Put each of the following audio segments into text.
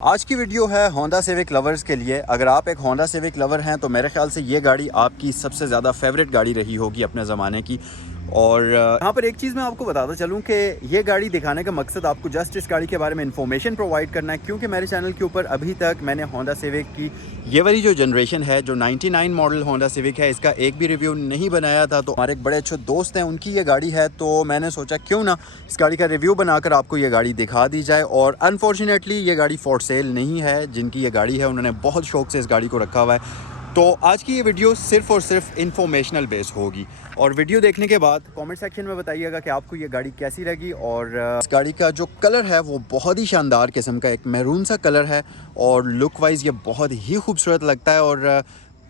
आज की वीडियो है होंडा सिविक लवर्स के लिए। अगर आप एक होंडा सिविक लवर हैं तो मेरे ख्याल से ये गाड़ी आपकी सबसे ज़्यादा फेवरेट गाड़ी रही होगी अपने ज़माने की। और यहाँ पर एक चीज़ मैं आपको बताता चलूँ कि ये गाड़ी दिखाने का मकसद आपको जस्ट इस गाड़ी के बारे में इंफॉर्मेशन प्रोवाइड करना है, क्योंकि मेरे चैनल के ऊपर अभी तक मैंने होंडा सिविक की ये वाली जो जनरेशन है, जो 99 मॉडल होंडा सिविक है, इसका एक भी रिव्यू नहीं बनाया था। तो हमारे एक बड़े अच्छे दोस्त हैं, उनकी ये गाड़ी है, तो मैंने सोचा क्यों ना इस गाड़ी का रिव्यू बनाकर आपको ये गाड़ी दिखा दी जाए। और अनफॉर्चुनेटली ये गाड़ी फॉर सेल नहीं है। जिनकी ये गाड़ी है उन्होंने बहुत शौक से इस गाड़ी को रखा हुआ है। तो आज की ये वीडियो सिर्फ और सिर्फ इंफॉर्मेशनल बेस होगी। और वीडियो देखने के बाद कमेंट सेक्शन में बताइएगा कि आपको ये गाड़ी कैसी लगी। और इस गाड़ी का जो कलर है वो बहुत ही शानदार किस्म का एक मैरून सा कलर है और लुक वाइज ये बहुत ही खूबसूरत लगता है। और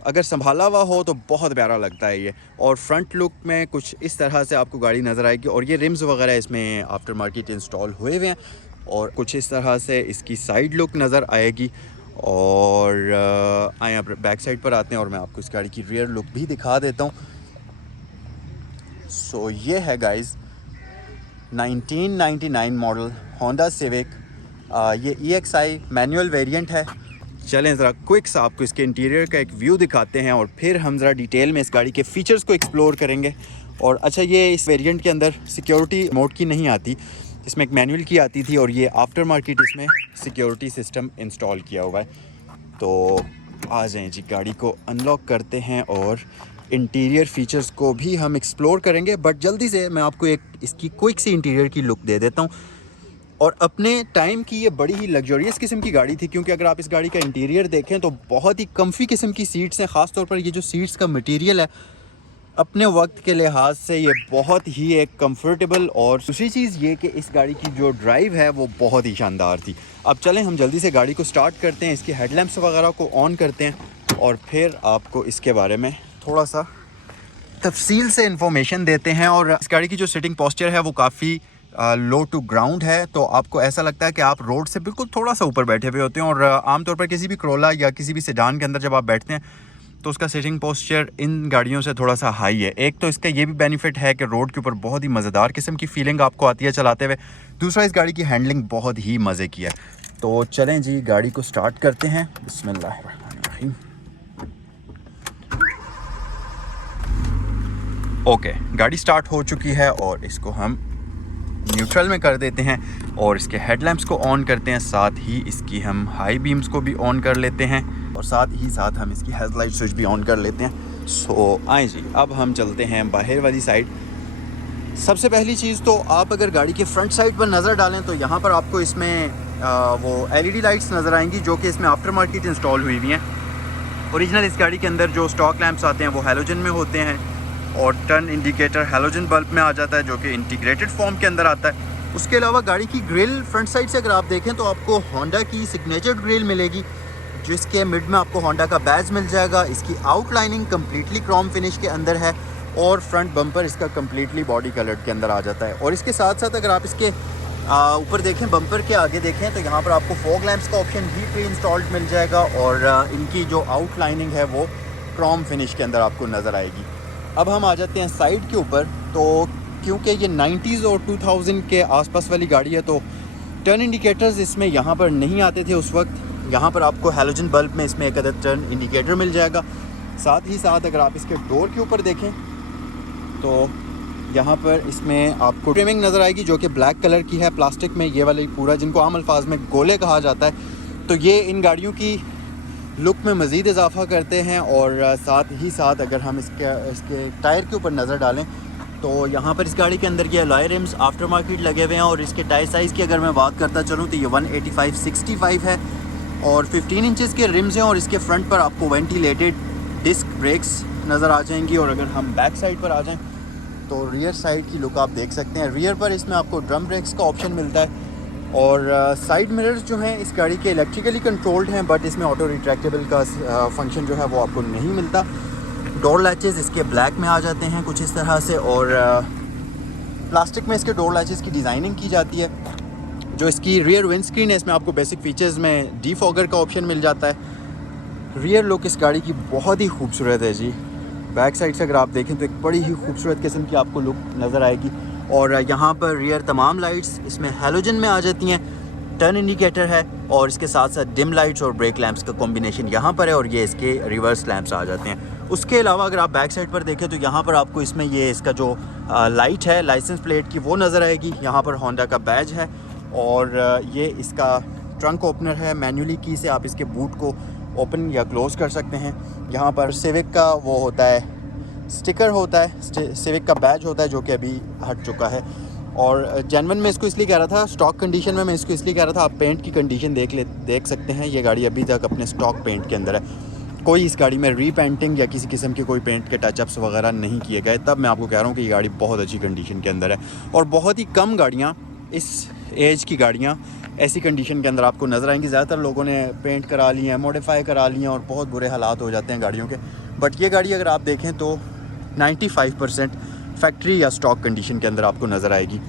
अगर संभाला हुआ हो तो बहुत प्यारा लगता है ये। और फ्रंट लुक में कुछ इस तरह से आपको गाड़ी नज़र आएगी। और ये रिम्स वगैरह इसमें आफ्टर मार्केट इंस्टॉल हुए हुए हैं और कुछ इस तरह से इसकी साइड लुक नज़र आएगी। और आए आप बैक साइड पर आते हैं और मैं आपको इस गाड़ी की रियर लुक भी दिखा देता हूँ। सो ये है गाइस 1999 मॉडल होंडा सिविक। ये EXI मैनुअल वेरिएंट है। चलें ज़रा क्विक सा आपको इसके इंटीरियर का एक व्यू दिखाते हैं और फिर हम ज़रा डिटेल में इस गाड़ी के फ़ीचर्स को एक्सप्लोर करेंगे। और अच्छा, ये इस वेरिएंट के अंदर सिक्योरिटी मोड की नहीं आती, इसमें एक मैनुअल की आती थी और ये आफ्टर मार्केट इसमें सिक्योरिटी सिस्टम इंस्टॉल किया हुआ है। तो आ जाएं जी, गाड़ी को अनलॉक करते हैं और इंटीरियर फीचर्स को भी हम एक्सप्लोर करेंगे। बट जल्दी से मैं आपको एक इसकी क्विक सी इंटीरियर की लुक दे देता हूँ। और अपने टाइम की ये बड़ी ही लग्जरियस किस्म की गाड़ी थी, क्योंकि अगर आप इस गाड़ी का इंटीरियर देखें तो बहुत ही कम्फी किस्म की सीट्स हैं। ख़ास तौर पर ये जो सीट्स का मटेरियल है अपने वक्त के लिहाज से ये बहुत ही एक कंफर्टेबल। और दूसरी चीज़ ये कि इस गाड़ी की जो ड्राइव है वो बहुत ही शानदार थी। अब चलें हम जल्दी से गाड़ी को स्टार्ट करते हैं, इसकी हेडलैम्प्स वगैरह को ऑन करते हैं और फिर आपको इसके बारे में थोड़ा सा तफसील से इंफॉर्मेशन देते हैं। और इस गाड़ी की जो सिटिंग पोस्चर है वो काफ़ी लो टू ग्राउंड है, तो आपको ऐसा लगता है कि आप रोड से बिल्कुल थोड़ा सा ऊपर बैठे हुए होते हैं। और आमतौर पर किसी भी क्रोला या किसी भी सेडान के अंदर जब आप बैठते हैं तो उसका सिटिंग पोस्चर इन गाड़ियों से थोड़ा सा हाई है। एक तो इसका ये भी बेनिफिट है कि रोड के ऊपर बहुत ही मज़ेदार किस्म की फीलिंग आपको आती है चलाते हुए। दूसरा, इस गाड़ी की हैंडलिंग बहुत ही मज़े की है। तो चलें जी, गाड़ी को स्टार्ट करते हैं। बिस्मिल्लाहिर्रहमानिर्रहीम। ओके, गाड़ी स्टार्ट हो चुकी है और इसको हम न्यूट्रल में कर देते हैं और इसके हेडलैम्प्स को ऑन करते हैं। साथ ही इसकी हम हाई बीम्स को भी ऑन कर लेते हैं और साथ ही साथ हम इसकी हेडलाइट स्विच भी ऑन कर लेते हैं। सो आए जी, अब हम चलते हैं बाहर वाली साइड। सबसे पहली चीज़ तो आप अगर गाड़ी के फ्रंट साइड पर नज़र डालें तो यहाँ पर आपको इसमें वो LED लाइट्स नज़र आएंगी जो कि इसमें आफ्टर मार्केट इंस्टॉल हुई हुई हैं। ओरिजिनल इस गाड़ी के अंदर जो स्टॉक लैंप्स आते हैं वो हैलोजन में होते हैं और टर्न इंडिकेटर हैलोजन बल्ब में आ जाता है, जो कि इंटीग्रेटेड फॉर्म के अंदर आता है। उसके अलावा गाड़ी की ग्रिल फ्रंट साइड से अगर आप देखें तो आपको होंडा की सिग्नेचर ग्रिल मिलेगी, जिसके मिड में आपको होंडा का बैज मिल जाएगा। इसकी आउटलाइनिंग कम्प्लीटली क्रोम फिनिश के अंदर है और फ्रंट बम्पर इसका कम्प्लीटली बॉडी कलर्ड के अंदर आ जाता है। और इसके साथ साथ अगर आप इसके ऊपर देखें, बम्पर के आगे देखें, तो यहाँ पर आपको फॉग लैंप्स का ऑप्शन भी प्री इंस्टॉल्ड मिल जाएगा और इनकी जो आउटलाइनिंग है वो क्रोम फिनिश के अंदर आपको नज़र आएगी। अब हम आ जाते हैं साइड के ऊपर। तो क्योंकि ये 90s और 2000 के आसपास वाली गाड़ी है तो टर्न इंडिकेटर्स इसमें यहाँ पर नहीं आते थे उस वक्त। यहाँ पर आपको हैलोजन बल्ब में इसमें एक अदद टर्न इंडिकेटर मिल जाएगा। साथ ही साथ अगर आप इसके डोर के ऊपर देखें तो यहाँ पर इसमें आपको ट्रिमिंग नज़र आएगी जो कि ब्लैक कलर की है, प्लास्टिक में, ये वाली पूरा, जिनको आम अल्फाज में गोले कहा जाता है। तो ये इन गाड़ियों की लुक में मज़ीद इजाफा करते हैं। और साथ ही साथ अगर हम इसके टायर के ऊपर नज़र डालें तो यहाँ पर इस गाड़ी के अंदर ये अलॉय रिम्स आफ्टर मार्केट लगे हुए हैं। और इसके टायर साइज़ की अगर मैं बात करता चलूँ तो ये 185/65 है और 15 इंचज़ के रिम्स हैं। और इसके फ्रंट पर आपको वेंटिलेटेड डिस्क ब्रेक्स नज़र आ जाएंगी। और अगर हम बैक साइड पर आ जाएँ तो रियर साइड की लुक आप देख सकते हैं। रियर पर इसमें आपको ड्रम ब्रेक्स का ऑप्शन मिलता है और साइड मिरर्स जो हैं इस गाड़ी के इलेक्ट्रिकली कंट्रोल्ड हैं, बट इसमें ऑटो रिट्रैक्टेबल का फंक्शन जो है वो आपको नहीं मिलता। डोर लैचेस इसके ब्लैक में आ जाते हैं कुछ इस तरह से और प्लास्टिक में इसके डोर लैचेस की डिज़ाइनिंग की जाती है। जो इसकी रियर विंड स्क्रीन है इसमें आपको बेसिक फीचर्स में डीफॉगर का ऑप्शन मिल जाता है। रियर लुक इस गाड़ी की बहुत ही खूबसूरत है जी। बैक साइड से अगर आप देखें तो एक बड़ी ही खूबसूरत किस्म की आपको लुक नज़र आएगी। और यहाँ पर रियर तमाम लाइट्स इसमें हैलोजन में आ जाती हैं। टर्न इंडिकेटर है और इसके साथ साथ डिम लाइट्स और ब्रेक लैंप्स का कॉम्बिनेशन यहाँ पर है और ये इसके रिवर्स लैंप्स आ जाते हैं। उसके अलावा अगर आप बैक साइड पर देखें तो यहाँ पर आपको इसमें ये इसका जो लाइट है लाइसेंस प्लेट की वो नज़र आएगी। यहाँ पर होंडा का बैज है और ये इसका ट्रंक ओपनर है। मैन्युअली की से आप इसके बूट को ओपन या क्लोज़ कर सकते हैं। यहाँ पर सिविक का वो होता है स्टिकर होता है, सिविक का बैज होता है जो कि अभी हट चुका है। और जेन्युइन में इसको इसलिए कह रहा था, स्टॉक कंडीशन में मैं इसको इसलिए कह रहा था, आप पेंट की कंडीशन देख सकते हैं। ये गाड़ी अभी तक अपने स्टॉक पेंट के अंदर है, कोई इस गाड़ी में रीपेंटिंग या किसी किस्म के कोई पेंट के टचअप्स वगैरह नहीं किए गए। तब मैं आपको कह रहा हूँ कि ये गाड़ी बहुत अच्छी कंडीशन के अंदर है। और बहुत ही कम गाड़ियाँ, इस एज की गाड़ियाँ ऐसी कंडीशन के अंदर आपको नज़र आएंगी। ज़्यादातर लोगों ने पेंट करा लिए हैं, मॉडिफाई करा लिए हैं और बहुत बुरे हालात हो जाते हैं गाड़ियों के। बट ये गाड़ी अगर आप देखें तो 95% फैक्ट्री या स्टॉक कंडीशन के अंदर आपको नज़र आएगी।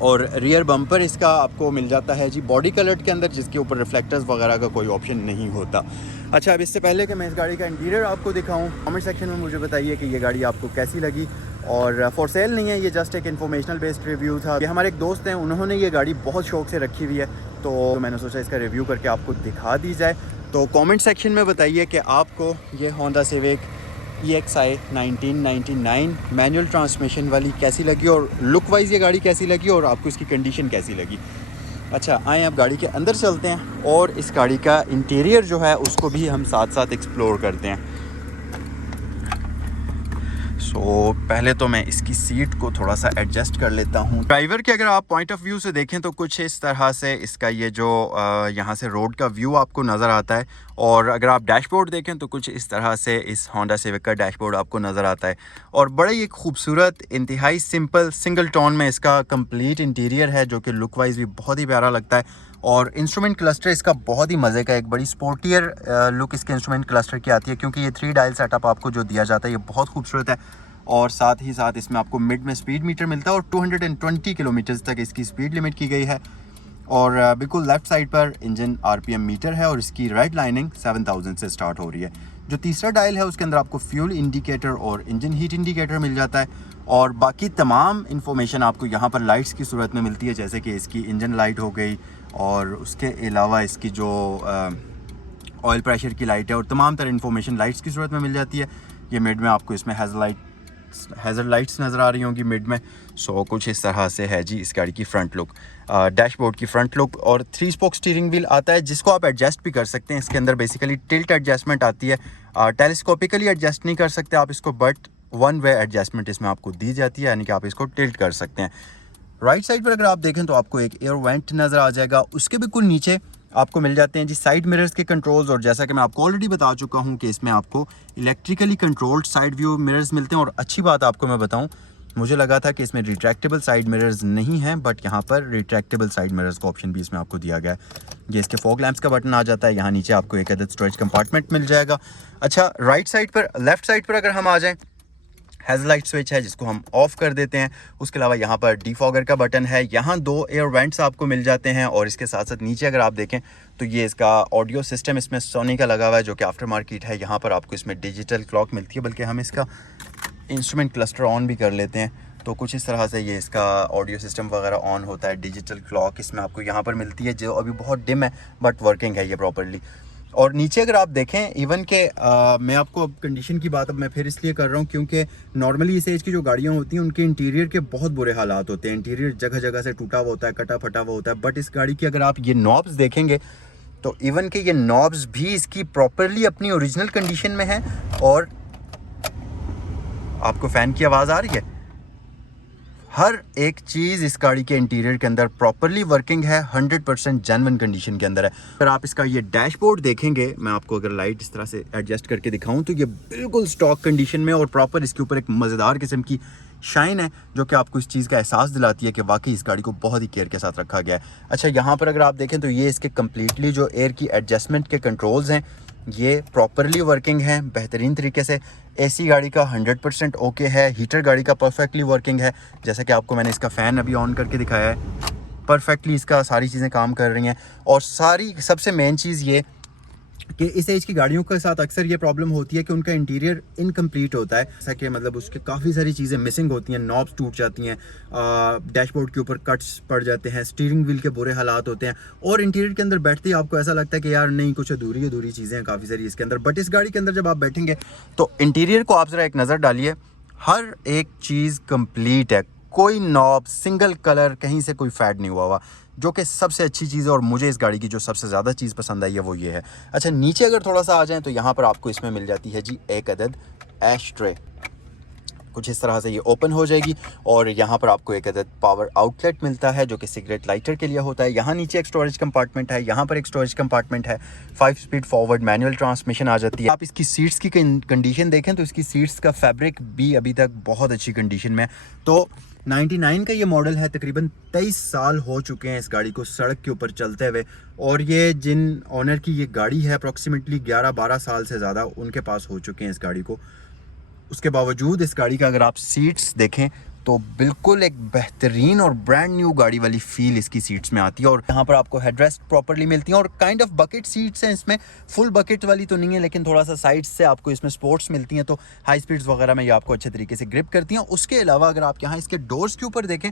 और रियर बम्पर इसका आपको मिल जाता है जी बॉडी कलर्ड के अंदर, जिसके ऊपर रिफ्लेक्टर्स वगैरह का कोई ऑप्शन नहीं होता। अच्छा, अब इससे पहले कि मैं इस गाड़ी का इंटीरियर आपको दिखाऊं, कमेंट सेक्शन में मुझे बताइए कि ये गाड़ी आपको कैसी लगी। और फॉर सेल नहीं है, ये जस्ट एक इन्फॉर्मेशनल बेस्ड रिव्यू था। ये हमारे एक दोस्त हैं, उन्होंने ये गाड़ी बहुत शौक से रखी हुई है, तो मैंने सोचा इसका रिव्यू करके आपको दिखा दी जाए। तो कमेंट सेक्शन में बताइए कि आपको ये Honda civic EXI 1999 manual transmission वाली कैसी लगी और लुक वाइज ये गाड़ी कैसी लगी और आपको इसकी कंडीशन कैसी लगी। अच्छा, आए अब गाड़ी के अंदर चलते हैं और इस गाड़ी का इंटीरियर जो है उसको भी हम साथ साथ एक्सप्लोर करते हैं। सो पहले तो मैं इसकी सीट को थोड़ा सा एडजस्ट कर लेता हूँ। ड्राइवर के अगर आप पॉइंट ऑफ व्यू से देखें तो कुछ इस तरह से इसका ये जो यहाँ से रोड का व्यू आपको नज़र आता है। और अगर आप डैशबोर्ड देखें तो कुछ इस तरह से इस होंडा सिविक का डैशबोर्ड आपको नज़र आता है। और बड़ा ही खूबसूरत, इंतहाई सिंपल, सिंगल टोन में इसका कंप्लीट इंटीरियर है, जो कि लुक वाइज भी बहुत ही प्यारा लगता है। और इंस्ट्रूमेंट क्लस्टर इसका बहुत ही मज़े का, एक बड़ी स्पोर्टियर लुक इसके इंस्ट्रूमेंट क्लस्टर की आती है, क्योंकि ये 3 डायल सेटअप आपको जो दिया जाता है ये बहुत खूबसूरत है। और साथ ही साथ इसमें आपको मिड में स्पीड मीटर मिलता है और 220 किलोमीटर तक इसकी स्पीड लिमिट की गई है। और बिल्कुल लेफ़्ट साइड पर इंजन RPM मीटर है और इसकी रेड लाइनिंग 7000 से स्टार्ट हो रही है। जो तीसरा डायल है उसके अंदर आपको फ्यूल इंडिकेटर और इंजन हीट इंडिकेटर मिल जाता है। और बाकी तमाम इन्फॉर्मेशन आपको यहाँ पर लाइट्स की सूरत में मिलती है, जैसे कि इसकी इंजन लाइट हो गई और उसके अलावा इसकी जो ऑयल प्रेशर की लाइट है और तमाम तरह इन्फॉर्मेशन लाइट्स की सूरत में मिल जाती है। ये मिड में आपको इसमें हैज़र लाइट्स नज़र आ रही होंगी मिड में। सो कुछ इस तरह से है जी इस गाड़ी की फ्रंट लुक, डैशबोर्ड की फ्रंट लुक। और 3 स्पोक स्टीयरिंग व्हील आता है जिसको आप एडजस्ट भी कर सकते हैं। इसके अंदर बेसिकली टिल्ट एडजस्टमेंट आती है, टेलीस्कोपिकली एडजस्ट नहीं कर सकते आप इसको, बट 1 वे एडजस्टमेंट इसमें आपको दी जाती है, यानी कि आप इसको टिल्ट कर सकते हैं। राइट साइड पर अगर आप देखें तो आपको एक एयर वेंट नज़र आ जाएगा। उसके बिल्कुल नीचे आपको मिल जाते हैं जी साइड मिरर्स के कंट्रोल्स। और जैसा कि मैं आपको ऑलरेडी बता चुका हूं कि इसमें आपको electrically controlled side view mirrors मिलते हैं। और अच्छी बात आपको मैं बताऊं, मुझे लगा था कि इसमें रिट्रैक्टेबल साइड मिरर्स नहीं हैं, बट यहाँ पर रिट्रैक्टेबल साइड मिरर्स का ऑप्शन भी इसमें आपको दिया गया है। ये इसके फॉग लैंप्स का बटन आ जाता है। यहाँ नीचे आपको एक अदद स्टोरेज कंपार्टमेंट मिल जाएगा। अच्छा, राइट साइड पर, लेफ्ट साइड पर अगर हम आ जाएँ, हेडलाइट स्विच है जिसको हम ऑफ कर देते हैं। उसके अलावा यहाँ पर डीफॉगर का बटन है। यहाँ 2 एयर वेंट्स आपको मिल जाते हैं। और इसके साथ साथ नीचे अगर आप देखें तो ये इसका ऑडियो सिस्टम इसमें सोनी का लगा हुआ है, जो कि आफ्टर मार्केट है। यहाँ पर आपको इसमें डिजिटल क्लॉक मिलती है, बल्कि हम इसका इंस्ट्रूमेंट क्लस्टर ऑन भी कर लेते हैं तो कुछ इस तरह से ये इसका ऑडियो सिस्टम वगैरह ऑन होता है। डिजिटल क्लॉक इसमें आपको यहाँ पर मिलती है, जो अभी बहुत डिम है बट वर्किंग है ये प्रॉपरली। और नीचे अगर आप देखें, इवन के मैं आपको अब कंडीशन की बात अब मैं फिर इसलिए कर रहा हूँ क्योंकि नॉर्मली इस एज की जो गाड़ियाँ होती हैं उनके इंटीरियर के बहुत बुरे हालात होते हैं। इंटीरियर जगह जगह से टूटा हुआ होता है, कटा फटा हुआ होता है। बट इस गाड़ी की अगर आप ये नॉब्स देखेंगे तो इवन के ये नॉब्स भी इसकी प्रॉपरली अपनी ओरिजिनल कंडीशन में है। और आपको फ़ैन की आवाज़ आ रही है, हर एक चीज़ इस गाड़ी के इंटीरियर के अंदर प्रॉपरली वर्किंग है, 100% जेन्युइन कंडीशन के अंदर है। अगर आप इसका ये डैशबोर्ड देखेंगे, मैं आपको अगर लाइट इस तरह से एडजस्ट करके दिखाऊं तो ये बिल्कुल स्टॉक कंडीशन में और प्रॉपर इसके ऊपर एक मज़ेदार किस्म की शाइन है, जो कि आपको इस चीज़ का एहसास दिलाती है कि वाकई इस गाड़ी को बहुत ही केयर के साथ रखा गया है। अच्छा, यहाँ पर अगर आप देखें तो ये इसके कम्प्लीटली जो एयर की एडजस्टमेंट के कंट्रोल्स हैं ये प्रॉपरली वर्किंग है बेहतरीन तरीके से। एसी गाड़ी का 100% ओके है। हीटर गाड़ी का परफेक्टली वर्किंग है। जैसा कि आपको मैंने इसका फ़ैन अभी ऑन करके दिखाया है, परफेक्टली इसका सारी चीज़ें काम कर रही हैं। और सबसे मेन चीज़ ये कि इस एज की गाड़ियों के साथ अक्सर ये प्रॉब्लम होती है कि उनका इंटीरियर इनकम्प्लीट होता है, जैसा कि मतलब उसके काफ़ी सारी चीज़ें मिसिंग होती हैं, नॉब्स टूट जाती हैं, डैशबोर्ड के ऊपर कट्स पड़ जाते हैं, स्टीयरिंग व्हील के बुरे हालात होते हैं, और इंटीरियर के अंदर बैठते ही आपको ऐसा लगता है कि यार नहीं, कुछ अधूरी चीज़ें हैं काफ़ी सारी इसके अंदर। बट इस गाड़ी के अंदर जब आप बैठेंगे तो इंटीरियर को आप ज़रा एक नज़र डालिए, हर एक चीज़ कंप्लीट है, कोई नॉब, सिंगल कलर, कहीं से कोई फैड नहीं हुआ, जो कि सबसे अच्छी चीज़ है। और मुझे इस गाड़ी की जो सबसे ज़्यादा चीज़ पसंद आई है वो ये है। अच्छा, नीचे अगर थोड़ा सा आ जाएं तो यहाँ पर आपको इसमें मिल जाती है जी एक अदद एश ट्रे, कुछ इस तरह से ये ओपन हो जाएगी, और यहाँ पर आपको एक अदद पावर आउटलेट मिलता है जो कि सिगरेट लाइटर के लिए होता है। यहाँ नीचे एक स्टोरेज कंपार्टमेंट है, यहाँ पर एक स्टोरेज कंपार्टमेंट है, 5 स्पीड फॉरवर्ड मैनुअल ट्रांसमिशन आ जाती है। आप इसकी सीट्स की कंडीशन देखें तो इसकी सीट्स का फैब्रिक भी अभी तक बहुत अच्छी कंडीशन में है। तो 99 का ये मॉडल है, तकरीबन 23 साल हो चुके हैं इस गाड़ी को सड़क के ऊपर चलते हुए, और ये जिन ऑनर की ये गाड़ी है अप्रॉक्सीमेटली 11-12 साल से ज़्यादा उनके पास हो चुके हैं इस गाड़ी को। उसके बावजूद इस गाड़ी का अगर आप सीट्स देखें तो बिल्कुल एक बेहतरीन और ब्रांड न्यू गाड़ी वाली फील इसकी सीट्स में आती है। और यहाँ पर आपको हेडरेस्ट प्रॉपर्ली मिलती हैं, और काइंड ऑफ बकेट सीट्स हैं इसमें, फुल बकेट वाली तो नहीं है, लेकिन थोड़ा सा साइड्स से आपको इसमें स्पोर्ट्स मिलती हैं, तो हाई स्पीड्स वगैरह में ये आपको अच्छे तरीके से ग्रिप करती हैं। उसके अलावा अगर आप यहाँ इसके डोर्स के ऊपर देखें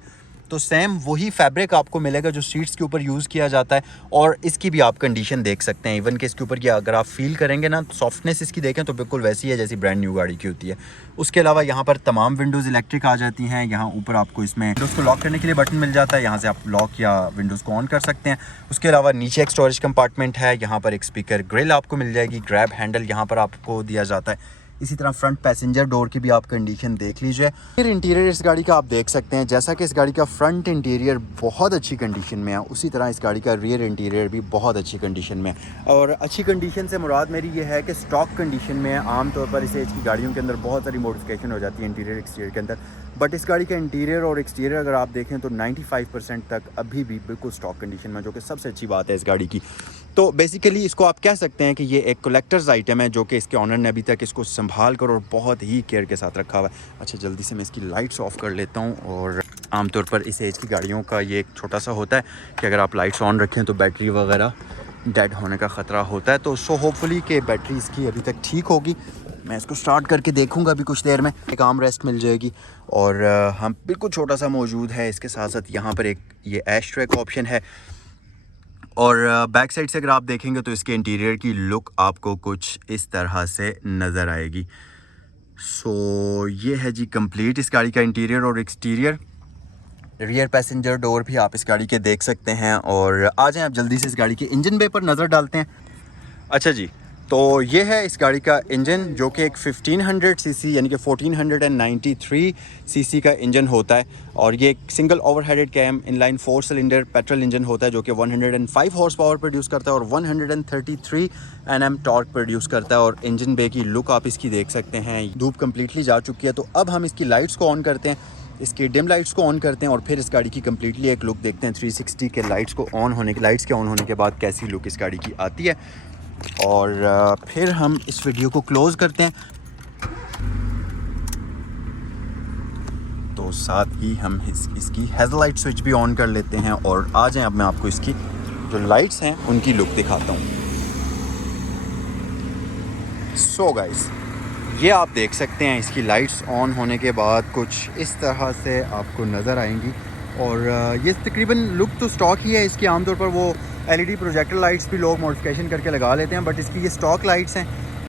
तो सेम वही फैब्रिक आपको मिलेगा जो सीट्स के ऊपर यूज़ किया जाता है, और इसकी भी आप कंडीशन देख सकते हैं। इवन कि इसके ऊपर ये अगर आप फील करेंगे ना, सॉफ्टनेस इसकी देखें तो बिल्कुल वैसी है जैसी ब्रांड न्यू गाड़ी की होती है। उसके अलावा यहाँ पर तमाम विंडोज़ इलेक्ट्रिक आ जाती हैं। यहाँ ऊपर आपको इसमें विंडोज़ को लॉक करने के लिए बटन मिल जाता है, यहाँ से आप लॉक या विंडोज़ को ऑन कर सकते हैं। उसके अलावा नीचे एक स्टोरेज कंपार्टमेंट है, यहाँ पर एक स्पीकर ग्रिल आपको मिल जाएगी, ग्रैब हैंडल यहाँ पर आपको दिया जाता है। इसी तरह फ्रंट पैसेंजर डोर की भी आप कंडीशन देख लीजिए। फिर इंटीरियर इस गाड़ी का आप देख सकते हैं, जैसा कि इस गाड़ी का फ्रंट इंटीरियर बहुत अच्छी कंडीशन में है, उसी तरह इस गाड़ी का रियर इंटीरियर भी बहुत अच्छी कंडीशन में है। और अच्छी कंडीशन से मुराद मेरी ये है कि स्टॉक कंडीशन में है। आमतौर पर इस एज की गाड़ियों के अंदर बहुत सारी मॉडिफिकेशन हो जाती है इंटीरियर एक्सटीरियर के अंदर, बट इस गाड़ी का इंटीरियर और एक्सटीरियर अगर आप देखें तो 95% तक अभी भी बिल्कुल स्टॉक कंडीशन में, जो कि सबसे अच्छी बात है इस गाड़ी की। तो बेसिकली इसको आप कह सकते हैं कि ये एक कलेक्टर्स आइटम है, जो कि इसके ऑनर ने अभी तक इसको संभाल कर और बहुत ही केयर के साथ रखा हुआ है। अच्छा, जल्दी से मैं इसकी लाइट्स ऑफ कर लेता हूँ। और आमतौर पर इस एज की गाड़ियों का ये एक छोटा सा होता है कि अगर आप लाइट्स ऑन रखें तो बैटरी वगैरह डेड होने का ख़तरा होता है। तो सो होपफुली कि बैटरी इसकी अभी तक ठीक होगी। मैं इसको स्टार्ट करके देखूंगा अभी कुछ देर में, एक आर्म रेस्ट मिल जाएगी, और हम बिल्कुल छोटा सा मौजूद है। इसके साथ साथ यहाँ पर एक ये एश ट्रे का ऑप्शन है, और बैक साइड से अगर आप देखेंगे तो इसके इंटीरियर की लुक आपको कुछ इस तरह से नज़र आएगी। सो ये है जी कंप्लीट इस गाड़ी का इंटीरियर और एक्सटीरियर। रियर पैसेंजर डोर भी आप इस गाड़ी के देख सकते हैं। और आ जाएं आप जल्दी से इस गाड़ी के इंजन बे पर नज़र डालते हैं। अच्छा जी, तो ये है इस गाड़ी का इंजन, जो कि एक 1500 सीसी यानी कि 1493 सीसी का इंजन होता है, और ये एक single overheaded cam inline 4 cylinder petrol engine होता है, जो कि 105 हॉर्स पावर प्रोड्यूस करता है और 133 Nm टॉर्क प्रोड्यूस करता है। और इंजन बे की लुक आप इसकी देख सकते हैं। धूप कम्प्लीटली जा चुकी है, तो अब हम इसकी लाइट्स को ऑन करते हैं, इसकी डिम लाइट्स को ऑन करते हैं, और फिर इस गाड़ी की कम्प्लीटली एक लुक देखते हैं 360 के लाइट्स के ऑन होने के बाद कैसी लुक इस गाड़ी की आती है। और फिर हम इस वीडियो को क्लोज़ करते हैं। तो साथ ही हम इसकी हेडलाइट स्विच भी ऑन कर लेते हैं, और आ जाएं अब मैं आपको इसकी जो लाइट्स हैं उनकी लुक दिखाता हूँ। सो गाइस, ये आप देख सकते हैं इसकी लाइट्स ऑन होने के बाद कुछ इस तरह से आपको नज़र आएंगी। और ये तकरीबन लुक तो स्टॉक ही है इसकी। आमतौर पर वो LED प्रोजेक्टर लाइट्स भी लोग मॉडिफिकेशन करके लगा लेते हैं, बट इसकी ये स्टॉक लाइट्स हैं।